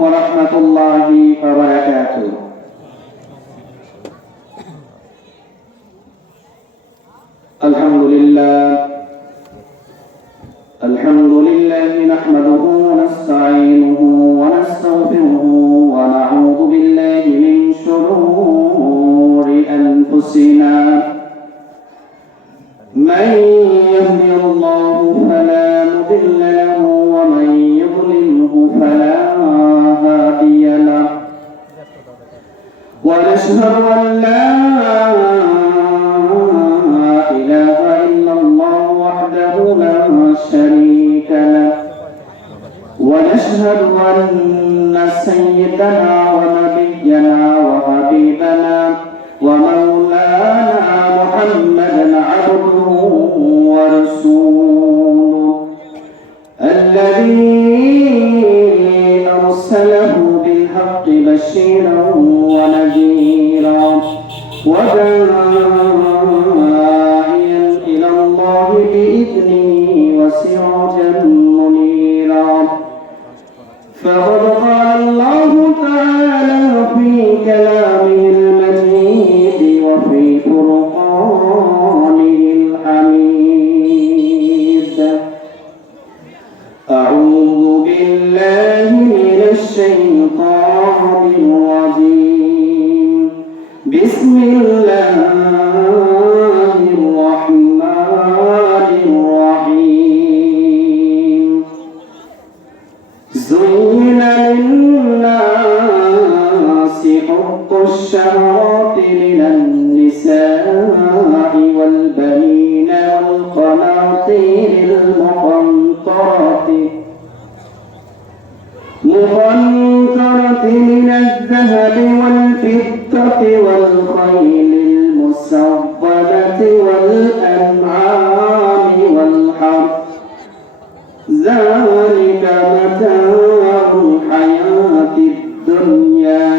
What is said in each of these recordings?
ওয়া রাহমাতুল্লাহি ওয়া বারাকাতুহু। আলহামদুলিল্লাহি নাহমাদুহু ওয়া নাস্তাঈনুহু ওয়া নাস্তাগফিরুহু ওয়া নাউযু বিল্লাহি মিন শুরুরি আনফুসিনা মান ইয়াহদিহিল্লাহু ফালা মুদিল্লা লাহু ওয়া মান ইউদ্লিলহু ফালা হাদিয়া লাহু ওয়া নাশহাদু আন লা شريك له ونشهد أن سيدنا ونبينا وحبيبنا ومولانا محمدا عبده ورسوله الذي أرسله بالحق بشيرا ونذيرا وداعيا إلى الله بإذنه وسراجا منيرا فقد قال الله تعالى في كلامه المجيد وفي فرقانه الحميد أعوذ بالله من الشيطان الرجيم بسم الله زين للناس حب الشهوات من النساء والبنين والقناطير المقنطرة من الذهب والفضة والخيل المسومة والأنعام والحرث ذلك متاع الحياة الدنيا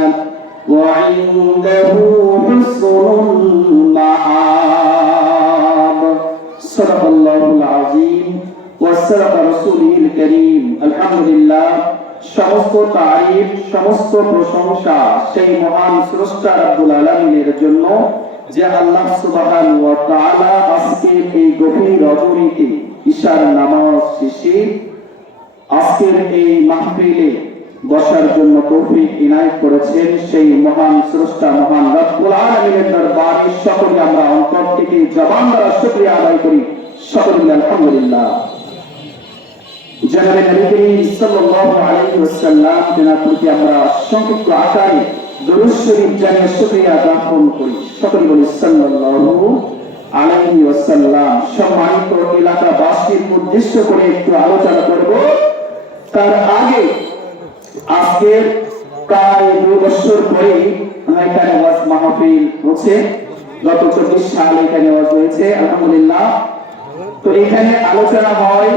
وعنده حسن المآب صدق الله العظيم وصدق رسوله الكريم الحمد لله সমস্ত তারিফ সমস্ত প্রশংসা সেই মহান স্রষ্টা রব্বুল আলামিনের জন্য যে আল্লাহ সুবহানাহু ওয়া তাআলা আজকে এই গভীর রজনীতে ঈশার নামাজ শেষে আজকের এই মাহফিলে বসার জন্য তৌফিক ইনায়েত করেছেন সেই মহান স্রষ্টা মহান রব্বুল আলামিনের দরবারে সকলে আমরা অন্তর থেকে জবান দ্বারা শুকরিয়া আদায় করি সকলে আলহামদুলিল্লাহ। জনাবে নবী করিম সাল্লাল্লাহু আলাইহি ওয়াসাল্লাম তেনার প্রতি আমরা সংক্ষিপ্ত আকারে দরুদ শরীফ জানিয়ে শুকরিয়া জ্ঞাপন করি সকলে বলি সাল্লাল্লাহু আলাইহি ওয়াসাল্লাম। সম্মানিত এলাকাবাসীর উদ্দেশ্য করে একটু আলোচনা করব। তার আগে আজকে প্রায় 2 বছর পরে এখানে ওয়াজ মাহফিল হচ্ছে, গত 24 সাল এখানে ওয়াজ হয়েছে আলহামদুলিল্লাহ। তো এখানে আলোচনা হয়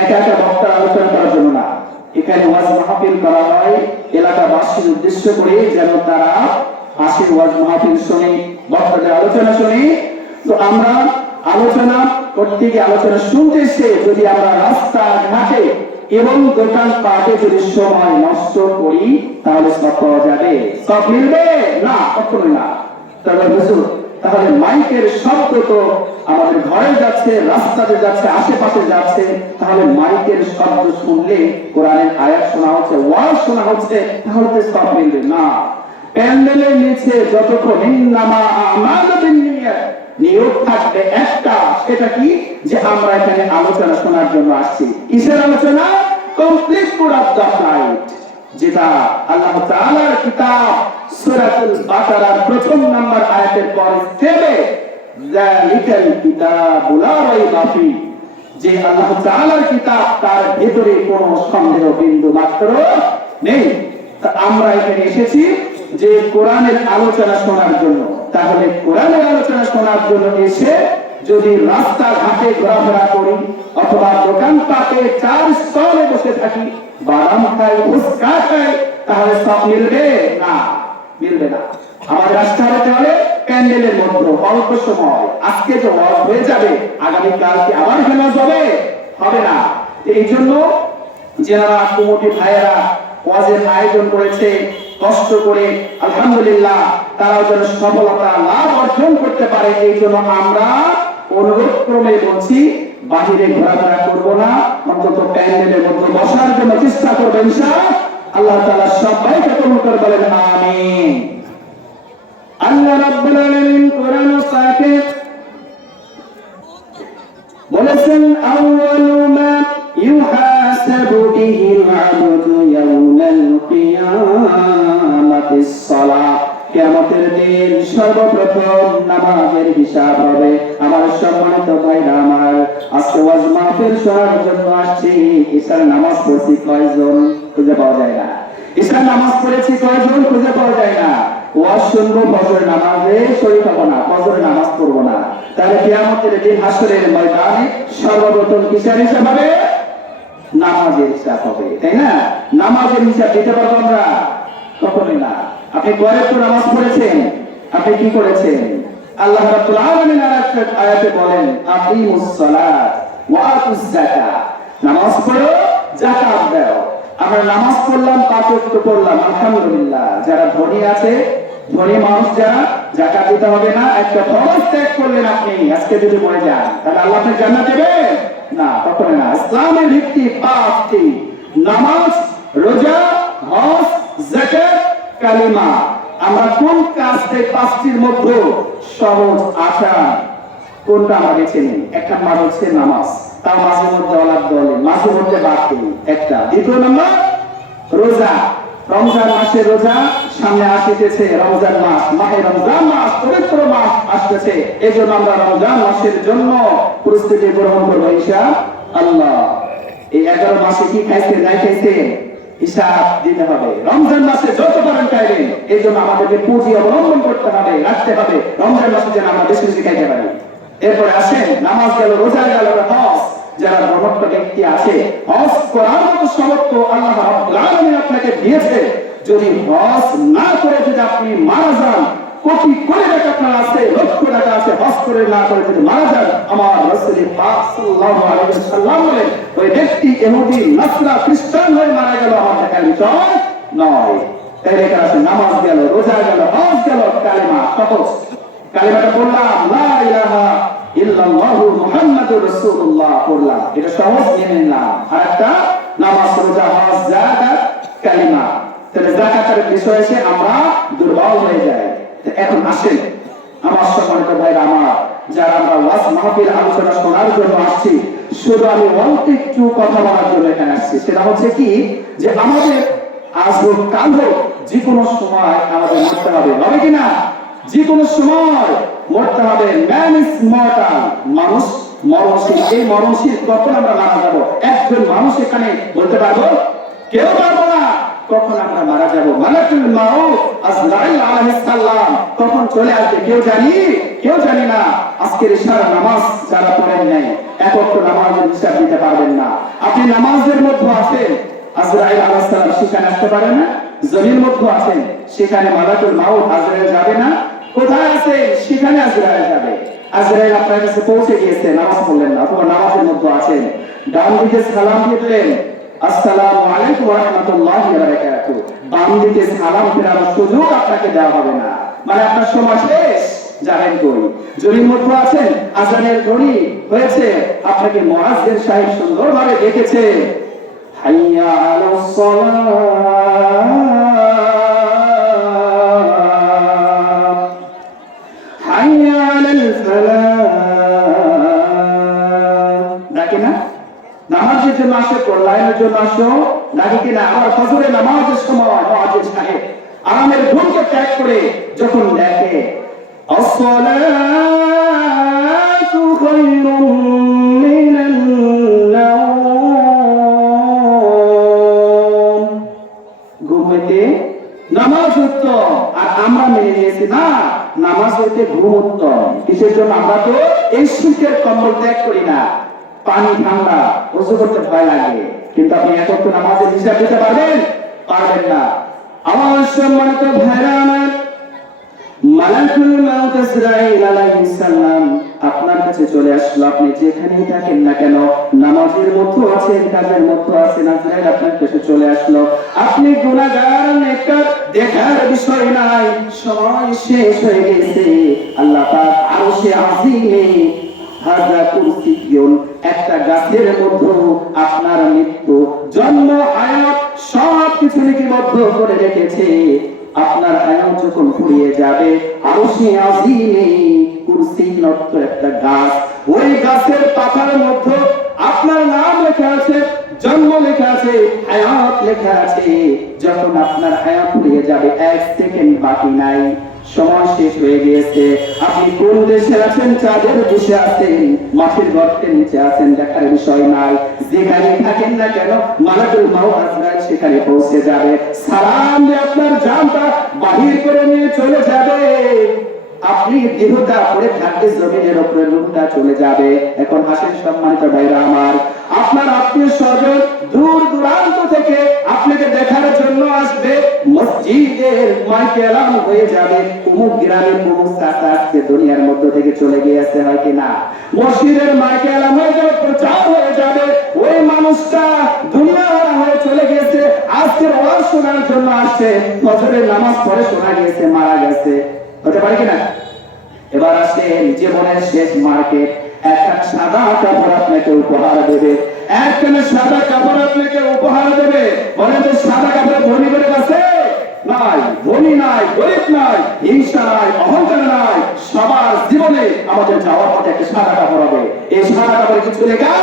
একা একা বক্তার আলোচনা করার জন্য না, এখানে ওয়াজ মাহফিল করা হয় এলাকাবাসীর উদ্দেশ্য করে যেন তারা আসে ওয়াজ মাহফিল শুনে বক্তাদের আলোচনা শুনে। তো আমরা আলোচনা করতে গিয়ে আলোচনা শুনতেছে যদি আমরা রাস্তা ঘাটে এবং দোকান পাটে যদি সময় নষ্ট করি তাহলে সব পাওয়া যাবে, সব মিলবে না, কখনো না। তবে বুঝুন, তাহলে মাইকের শব্দ তো আমাদের ঘরে যাচ্ছে, রাস্তাতে যাচ্ছে, আশেপাশে যাচ্ছে, তাহলে মাইকের শব্দ শুনলে কোরআনের আয়াত শোনা হচ্ছে, ওয়াজ শোনা হচ্ছে, তাহলে তো সব মিলবে না। প্যান্ডেলের নিচে যতক্ষণ ইন্নামা আমালু বিন্নিয়াত নিয়ত থাকবে একটা, সেটা কি যে আমরা এখানে আলোচনা শোনার জন্য আসছি। কিসের আলোচনা? কমপ্লিট কোরআন নাইট, যেটা আল্লাহ তাআলার কিতাব সূরাতুল বাকারার 1 নম্বর আয়াতের পরে থেকে যালিকাল কিতাবু লা রাইবা ফি, যে আল্লাহ তাআলার কিতাব তার ভিতরে কোনো সন্দেহ বিন্দু মাত্র নেই। আমরা এখানে এসেছি যে কোরআনের আলোচনা শোনার জন্য। তাহলে কোরআনের আলোচনা শোনার জন্য এসে যদি রাস্তা ঘাটে ঘোরাফেরা করি অথবা দোকান পাটে চার স্টলে বসে থাকি, বাদাম খাই, ফুচকা খাই, তাহলে সব মিলবে না, মিলবে না। আমাদের রাস্তা হতে হলে প্যান্ডেলের মধ্যে অল্প সময়, আজকে তো হয়ে যাবে, আগামীকাল কি আবার ফেমাস হবে? হবে না। এই জন্য যারা কমিটি ভাইয়েরা ওয়াজের আয়োজন করেছে, কষ্ট করে আলহামদুলিল্লাহ তারাও যেন সফলতা লাভ অর্জন করতে পারে। এই জন্য আমরা অনুরোধ ক্রমে বলছি, বাহিরে ঘোরাফেরা করব না, অন্তত প্যান্ডেলের মধ্যে বসার জন্য চেষ্টা করবো ইনশাআল্লাহ। আল্লাহ তাআলা সবাইকে কবুল করে বলেন আমিন। আল্লাহ রাব্বুল আলামিন কোরআন পাকে বলেছেন, আউয়ালু মা ইউহাসাবু বিহিল আবদু ইয়াউমাল কিয়ামাতিস সালাহ। কিয়ামতের দিন সর্বপ্রথম নামাজের হিসাব হবে। আমার সম্মানিত ভাইরা আমার, আজকে ওয়াজ মাহফিল শোনার জন্য আসছি। ইশার নামাজ পড়ছি কয়জন? খুঁজে পাওয়া যায় না। ইশার নামাজ পড়েছি কয়জন? খুঁজে পাওয়া যায় না। ওয়াজ শুনবো, ফজরের নামাজে শরীক হবো না, ফজরের নামাজ পড়বো না। তাহলে কিয়ামতের দিন হাসরের ময়দানে সর্বপ্রথম কিসের হিসাব হবে? নামাজের হিসাব হবে, তাই না? নামাজের হিসাব দিতে পারবো আমরা? কখনোই না। আপনি কয়বার তো নামাজ পড়েছেন? আপনি কি করেছেন? আল্লাহ রাব্বুল আলামিন আয়াতে বলেন, আকিমুস সালাত ওয়া আতুজ যাকাত। নামাজ পড়ো, যাকাত দাও। আমরা নামাজ পড়লাম, পাঁচ ওয়াক্ত পড়লাম, আলহামদুলিল্লাহ। যারা ধনী আছে, ধনী মানুষ যারা, যাকাত দিতে হবে না। একটা ফরজ ত্যাগ করলেন আপনি, আজকে যদি মরে যান, তাহলে আল্লাহ আপনাকে জান্নাত দেবে না? কখনো না। ইসলামের ভিত্তি পাঁচটি: নামাজ, রোজা, হজ, যাকাত, কালিমা। আমরা কোন কাজে পাঁচটির মধ্যে সহজ আসান কোনটা আমরা বেছে নিই? এক নাম্বার হচ্ছে নামাজ, তার মাঝে মধ্যে অলাপ দলে, মাঝে মধ্যে বাকি একটা। দ্বিতীয় নাম্বার রোজা, রমজান মাসের রোজা সামনে আসতেছে, রমজান মাস, মাহে রমজান মাস, পবিত্র মাস আসতেছে। এই জন্য আমরা রমজান মাসের জন্য প্রস্তুতি গ্রহণ করবো ইনশাআল্লাহ। এই 11 মাসে কি খাইছে নাই খাইছে হিসাব দিতে হবে। রমজান মাসে যত পারেন খাইবেন, এই জন্য আমাদেরকে পুঁজি অবলম্বন করতে হবে, রাখতে হবে, রমজান মাসে যেন আমরা বেশি বেশি খাইতে পারি। এরপরে আসেন, নামাজ গেল, রোজা গেল, হজ। যারা ধর্মপ্রাণ ব্যক্তি আছে, হজ করার মতো সামর্থ্য আল্লাহ রাব্বুল আলামিন আপনাকে দিয়েছে। যদি হজ না করে যদি আপনি মারা যান, কোটি কোটি টাকা আপনার আছে, লক্ষ টাকা আছে, হজ করে না করে যদি মারা যান, আমার রাসূল পাক সাল্লাল্লাহু আলাইহি ওয়াসাল্লাম বলেন, ওই ব্যক্তি ইহুদি, নাসরা, খ্রিস্টান হয়ে মারা গেল, আমার দেখার বিষয় নয়। তাই লেখা আছে, নামাজ গেল, রোজা গেল, হজ গেল, কালিমা সহজ। কালিমাটা বললাম, লা ইলাহা ইল্লাল্লাহু মুহাম্মাদুর রাসূলুল্লাহ পড়লাম, এটা সহজ মেনে নিলাম। আর একটা নামাজ, রোজা, হজ, যাকাত, কালিমা। তাহলে যাকাতের বিষয় এসে আমরা দুর্বল হয়ে যাই। এখন আসেন আমার সম্মানিত ভাইরা আমার, যারা আমরা ওয়াজ মাহফিল আলোচনা শোনার জন্য আসছি, শুধু আমি অল্প একটু কথা বলার জন্য এখানে আসছি। সেটা হচ্ছে কি, যে আমাদের আজ হোক কাল হোক, যে কোনো সময় আমাদের মরতে হবে, হবে কিনা? যে কোনো সময় মরতে হবে। ম্যান ইজ মর্টাল, মানুষ মরণশীল। এই মরণশীল কখন আমরা মারা যাবো? একজন মানুষ এখানে বলতে পারবো? কেউ পারবো না কখন আমরা মারা যাবো। মালাকুল মাউত আজরাইল আলাইহিস সালাম কখন চলে আসবে কেউ জানি? কেউ জানি না। আজকের ইশার নামাজ যারা পড়েন নাই, এক ওয়াক্ত নামাজের হিসাব দিতে পারবেন না। আপনি নামাজের মধ্যে আছেন, আজরাইল আলাইহিস সালাম সেখানে আসতে পারে না। জমির মধ্যে আছেন, সেখানে মালাকুল মাউত আজরাইল যাবে না। কোথায় আছে? সেখানে আজরাইল যাবে। আজরাইল আপনার কাছে পৌঁছে গিয়েছে, নামাজ পড়লেন না, অথবা নামাজের মধ্যে আছেন, ডান দিকে সালাম দিলেন, আসসালামু আলাইকুম ওয়া রাহমাতুল্লাহি ওয়া বারাকাতুহু, বাম দিকে সালাম ফেরানোর সুযোগ আপনাকে দেওয়া হবে না। মানে আপনার সময় শেষ, যাবেন কই? জমির মধ্যে আছেন, আজানের ধ্বনি হয়েছে, আপনাকে মুয়াজ্জিন সাহেব সুন্দরভাবে ডেকেছে, হাইয়া আলাস সালাহ, হাইয়া আলাল ফালাহ। ডাকে না? নামাজের জন্য আসে, কল্যাণের জন্য আসো, নাকি কিনা? আমার ফজরের নামাজের সময় মুয়াজ্জিন সাহেব আরামের ঘুমকে ত্যাগ করে যখন দেখে আসসালাতু খায়রুম মিনান নাওম, ঘুম হইতে নামাজ উত্তম। আর আমরা মেনে নিয়েছি না, নামাজ হইতে ঘুম উত্তম। কিসের জন্য? আমরা তো এই শীতের কম্বল ত্যাগ করি না, পানি ঠান্ডা, ওযু করতে ভয় লাগে। কিন্তু আপনি এক ওয়াক্ত নামাজের হিসাব দিতে পারবেন? পারবেন না। আমার সম্মানিত ভাইরা আমার, মালাকুল মাউত ইসরাঈল আলাইহিস সালাম আপনার কাছে চলে আসলো। আপনি যেখানেই থাকেন না কেন, নামাজের মধ্যে আছেন, কাজের মধ্যে আছেন, আজরাইল আপনার কাছে চলে আসলো। আপনি গুনাহগার নেককার, দেখার বিষয় নাই, সময় শেষ হয়ে গেছে। আল্লাহ পাক আরশে আজিমে হাযা কুরসিয়ুন, একটা গাছের মধ্যে আপনার মৃত্যু, জন্ম, হায়াত সব কিছু লিপিবদ্ধ করে রেখেছে। আপনার হায়াত যখন ফুরিয়ে যাবে, আরশে আজিমে কুরসি নষ্ট একটা গাছ, ওই গাছের পাতার মধ্যে আপনার নাম লেখা আছে, জন্ম লেখা আছে, হায়াত লেখা আছে। যখন আপনার হায়াত ফুরিয়ে যাবে, এক সেকেন্ড বাকি নাই, সময় শেষ হয়ে গিয়েছে। আপনি কোন দেশে আছেন, চাঁদের দেশে আছেন, মাটির গর্তের নিচে আছেন, দেখার বিষয় নাই। যেখানে থাকেন না কেন, মালাকুল মাউত আজরাইল সেখানে পৌঁছে যাবে। সালাম দিয়ে আপনার জানটা বাহির করে নিয়ে চলে যাবে। আপনি দেহটা পড়ে থাকবে জমিনের উপরে, রূহটা চলে যাবে। এখন আসেন সম্মানিত ভাইরা আমার, আপনার আত্মীয় স্বজন দূর দূরান্ত থেকে আপনাকে দেখার জন্য আসবে। মসজিদের মাইকে এলান হয়ে যাবে, অমুক গ্রামের অমুক চাচা আজকে দুনিয়ার মধ্য থেকে চলে গিয়েছে, হয় কিনা? মসজিদের মাইকে এলান হয়ে যাবে, প্রচার হয়ে যাবে, ওই মানুষটা দুনিয়া হয়ে চলে গেছে, আজকে ওয়াজ শোনার জন্য আসছে, ফজরের নামাজ পড়ে শোনা গিয়েছে মারা গেছে। হতে পারে কিনা? এবার আসেন জীবনের শেষ মার্কেট, একটা সাদা কাপড় আপনাকে উপহার দেবে, একখানে সাদা কাপড় আপনাকে উপহার দেবে। বলে যে সাদা কাপড় ধনী করে আছে নাই, ধনী নাই, গরিব নাই, হিংসা নাই, অহংকার নাই, সবার জীবনে আমাদের যাওয়ার পথে একটা সাদা কাপড় হবে। এই সাদা কাপড়ে কিছু লেখা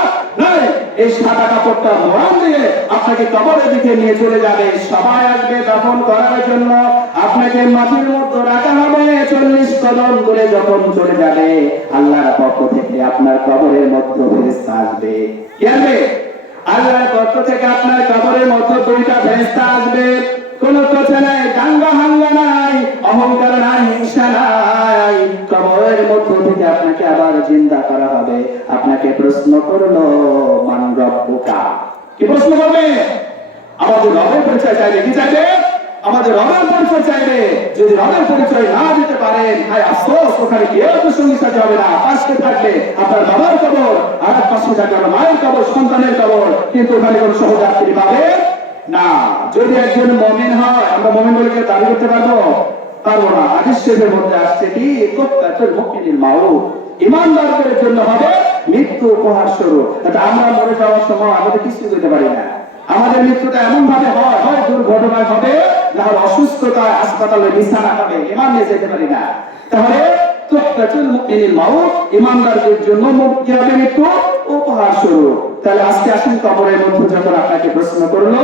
নাই, এই সাদা কাপড়টা মোড়ান দিয়ে আপনাকে কবরের দিকে নিয়ে চলে যাবে। সবাই আসবে দাফন করার জন্য, আপনাকে মাটির মধ্যে রাখা হবে। 40 কদম করে যখন চলে যাবে, আল্লাহর পক্ষ থেকে আপনার কবরের মধ্যে ফেরেশতা আসবে। কি আসবে? আল্লাহর পক্ষ থেকে আপনার কবরের মধ্যে 2টা ফেরেশতা আসবে। কোন কথা নাই, দাঙ্গা হাঙ্গা নাই, অহংকার নাই, হিংসা নাই। কবরের মধ্য থেকে আপনাকে আবার জিন্দা করা হবে। আপনাকে প্রশ্ন করলো, মান রব্বুকা? কি প্রশ্ন করবে? আমাদের রবের পরিচয় চাইবে। কি চাইবে? আমাদের রবের পরিচয় চাইবে। যদি রবের পরিচয় না দিতে পারেন, হায় আফসোস, ওখানে কেউ তো সঙ্গী সাথে হবে না। পাশে থাকবে আপনার বাবার কবর, আর পাশে থাকবে মায়ের কবর, সন্তানের কবর, কিন্তু ওখানে কোনো সহযাত্রী পাবে না। যদি একজন মুমিন হয়, আমরা মুমিন বলে দাবি করতে পারবো না। হাদিস শরীফের মধ্যে আসছে কি, কুফাতুল মুমিনিল মাউত, ঈমানদারদের জন্য হবে মৃত্যু উপহার স্বরূপ। আমরা মরে যাওয়ার সময় আমাদের কিছু দিতে পারি না। আমাদের মৃত্যুটা এমন ভাবে হয়, হয় দুর্ঘটনায় হবে, না হলে অসুস্থতায় হাসপাতালে বিছানা হবে, ঈমান নিয়ে যেতে পারি না। তাহলে কুফাতুল মুমিনিল মাউত, ঈমানদারদের জন্য মুক্তি হবে মৃত্যু উপহার স্বরূপ। তাহলে আজকে আসেন কবরের মধ্যে যখন আপনাকে প্রশ্ন করলো,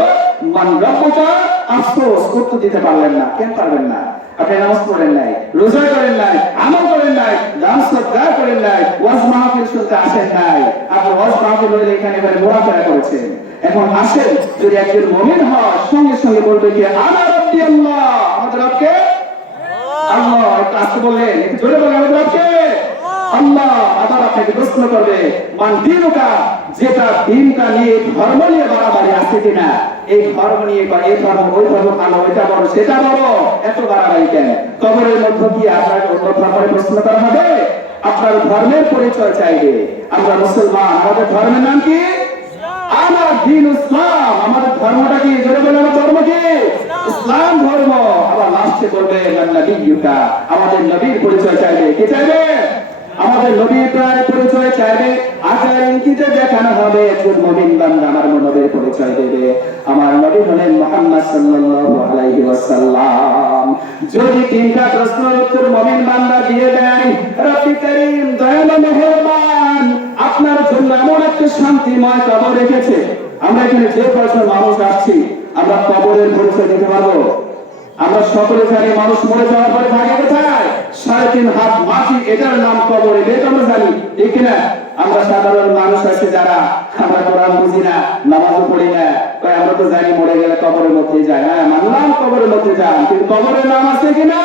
মান রব্বুকা, আফসোস, উত্তর দিতে পারলেন না। কেন পারবেন না? আপনি নামাজ পড়েন নাই, রোজা করেন নাই, আমল করেন নাই, দান সদকা করেন নাই, ওয়াজ মাহফিল শুনতে আসেন নাই। আপনি ওয়াজ মাহফিল হইলে এখানে ঘোরাফেরা করেছেন। এখন আসেন, যদি একজন মুমিন হয়, সঙ্গে সঙ্গে বলবে কি, আনা রাব্বি আল্লাহ, আমাদের রবকে আল্লাহ। একটু আস্তে বললেন, একটু জোরে বলেন, আমাদের রবকে আল্লাহ। আবার আপনাকে প্রশ্ন করবে, মান দীনুকা, যেটা দিনটা নিয়ে, ধর্ম নিয়ে বাড়াবাড়ি আছে কিনা? এই ধর্ম নিয়ে, এই ধর্ম, ওই ধর্ম ভালো, ওইটা বড়, সেটা বড়, এত বাড়াবাড়ি কেন? কবরের মধ্যে কি আপনার অন্য ধর্মের প্রশ্ন করা হবে? আপনার ধর্মের পরিচয় চাইবে। আমরা মুসলমান, আমাদের ধর্মের নাম কি? আমার দিন ইসলাম। আমাদের ধর্মটা কি? জোরে বলে, আমার ধর্ম কি? ইসলাম ধর্ম। আবার লাস্টে বলবে, নবিয়্যুকা, আমাদের নবীর পরিচয় চাইবে। কি চাইবে? আমাদের নবীর পরিচয় চাইবে। আকার ইঙ্গিতে দেখানো হবে, একজন মুমিন বান্দা আমার নবীর পরিচয় দেবে। আমার নবী হলেন মুহাম্মদ সাল্লাল্লাহু আলাইহি ওয়াসাল্লাম। যদি 3টা প্রশ্নের উত্তর মুমিন বান্দা দিয়ে দেয়, রব্বি করিম, দয়ালু মেহেরবান, আপনার জন্য এমন একটা শান্তিময় কবর রেখেছে। আমরা এখানে যে কয়জন মানুষ আসছি, আমরা কবরের পরিচয় দিতে পারবো? আমরা সকলে জানি মানুষ মরে যাওয়ার পরে থাকে কোথায়? 3.5 হাত মাটি, এটার নাম কবর। এটা আমরা জানি, ঠিক কিনা? আমরা সাধারণ মানুষ আছে যারা, আমরা কোরআন বুঝি না, নামাজও পড়ি না, আমরা তো জানি মরে গেলে কবরের মধ্যে যায়। হ্যাঁ, মানলাম কবরের মধ্যে যান, কিন্তু কবরের নাম আছে কিনা?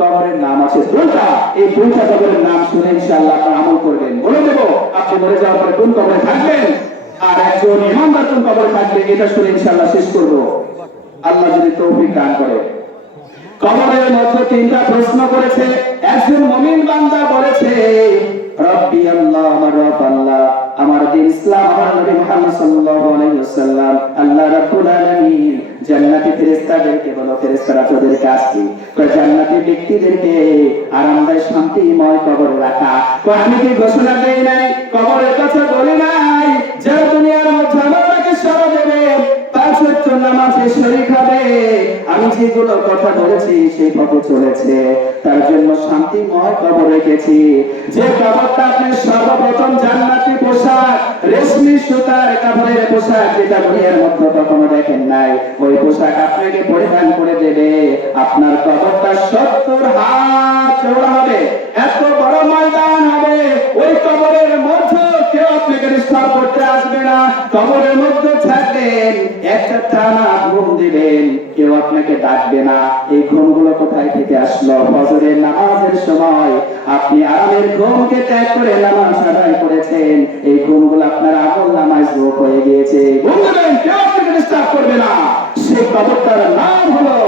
কবরের নাম আছে 2টা। এই 2টা কবরের নাম শুনে ইনশাআল্লাহ আপনি আমল করবেন। বলে দেব আপনি মরে যাওয়ার পরে কোন কবরে থাকবেন, আর একজন ইমানদার কোন কবরে থাকবে, এটা শুনে ইনশাআল্লাহ শেষ করব, আল্লাহ যদি তৌফিক দান করে। কবরের মধ্যে তিনটা প্রশ্ন করেছে। একজন মুমিন বান্দা বলেছে, রব্বি আল্লাহ, আমার রব আল্লাহ, আমার দিন ইসলাম, আমার নবী মুহাম্মদ সাল্লাল্লাহু আলাইহি ওয়াসাল্লাম, আল্লাহ রাব্বুল আলামিন জান্নাতি ফেরেশতাদেরকে বলো, ফেরেশতারা তোদের কাছে জান্নাতি ব্যক্তিদেরকে আরামদায়ক শান্তিময় কবরে রাখা। আমি কি ঘোষণা দেই নাই, কবরের কথা বলি নাই, যারা দুনিয়ার মধ্যে আমাকে সারা দেবে, পাঁচ ওয়াক্ত নামাজে শরীক হবে, আমি যেগুলো কথা বলেছি সেই পথে চলেছে, তার জন্য শান্তিময় কবর রেখেছি। যে কবরটা আপনি সর্বপ্রথম জান্নাতি পোশাক, রেশমি সুতার কাপড়ের পোশাক, যেটা দুনিয়ার মধ্যে কখনো দেখেন নাই, ওই পোশাক আপনাকে পরিধান করে দেবে। আপনার কবরটা 70 হাত চওড়া হবে, এত বড় ময়দান হবে। ওই কবরের মধ্যে কেউ আপনাকে ডিস্টার্ব করতে আসবে না। কবরের মধ্যে থাকবেন, একটা টানা ঘুম দিবেন, কেউ আপনাকে ডাকবে না। এই ঘুমগুলো কোথায় থেকে আসলো? ফজরের নামাজের সময় আপনি আরামের ঘুমকে ত্যাগ করে নামাজ আদায় করেছেন, এই ঘুমগুলো আপনার আমল নামায় যোগ হয়ে গিয়েছে। ঘুম দিবেন, কেউ আপনাকে ডিস্টার্ব করবে না। সেই কবরটার নাম হলো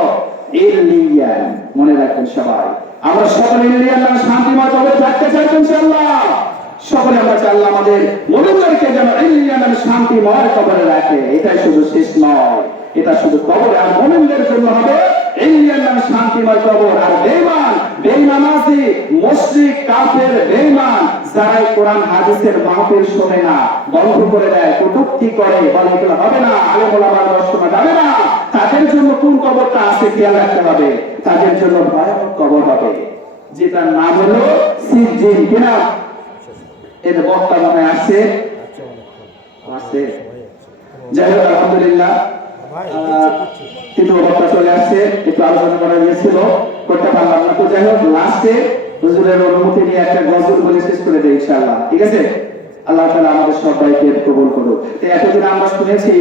ইল্লিয়ান। মনে রাখবেন সবাই, আমরা সকলে ইল্লিয়ান নামে শান্তিময় কবরে থাকতে চাই ইনশাআল্লাহ। সকলে আমরা চাই আল্লাহ আমাদের মুমিনদেরকে যেন ইল্লিয়ান নামে শান্তিময় কবরে রাখে। এটাই শুধু শেষ নয়, এটা শুধু কবর আর মুমিনদের জন্য হবে ইল্লিয়ান নামে শান্তিময় কবর। আর বেঈমান, বেঈমানাসি, মুশরিক, কাফের, বেঈমান যারা কোরআন হাদিসের মাহফিল শোনে না, বন্ধ করে দেয়, কটূক্তি করে, বলে এগুলো হবে না, আলেম ওলামার দর্শনা যাবে না, তাদের জন্য কোন কবরটা আছে খেয়াল রাখতে হবে। তাদের জন্য ভয়ানক কবর হবে, যেটার নাম হলো সিজ্জিন। কিনা এর বক্তা মনে আসছে? যাই হোক, আলহামদুলিল্লাহ তৃতীয় বক্তা চলে আসছে, একটু আলোচনা করা গিয়েছিল, করতে পারলাম না। তো যাই হোক, লাস্টে হুজুরের অনুমতি নিয়ে একটা গজল বলে শেষ করে দেই ইনশাআল্লাহ। ঠিক আছে? আল্লাহ তাআলা আমাদের সবাইকে কবুল করুক। তো এতদিন আমরা শুনেছি